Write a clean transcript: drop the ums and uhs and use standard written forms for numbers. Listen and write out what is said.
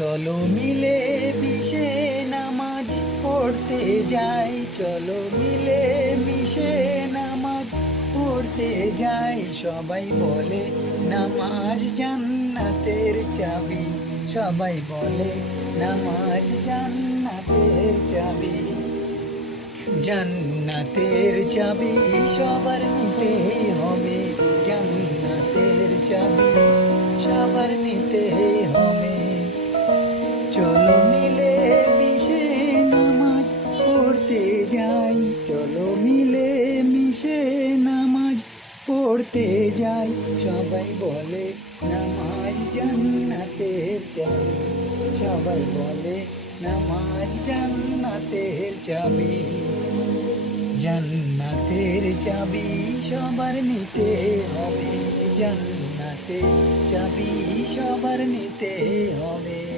চলো মিলে মিশে নামাজ পড়তে যাই, চলো মিলে মিশে নামাজ পড়তে যাই। সবাই বলে নামাজ জান্নাতের চাবি, সবাই বলে নামাজ জান্নাতের চাবি। জান্নাতের চাবি সবার নিতে হবে, জান্নাতের চাবি সবার নিতে হবে। চলো মিলে মিশে নামাজ পড়তে যাই, চলো মিলে মিশে নামাজ পড়তে যাই। সবাই বলে নামাজ জান্নাতের চাবি, সবাই বলে নামাজ জান্নাতের চাবি। জান্নাতের চাবি সবার নিতে হবে, জান্নাতের চাবি সবার নিতে হবে।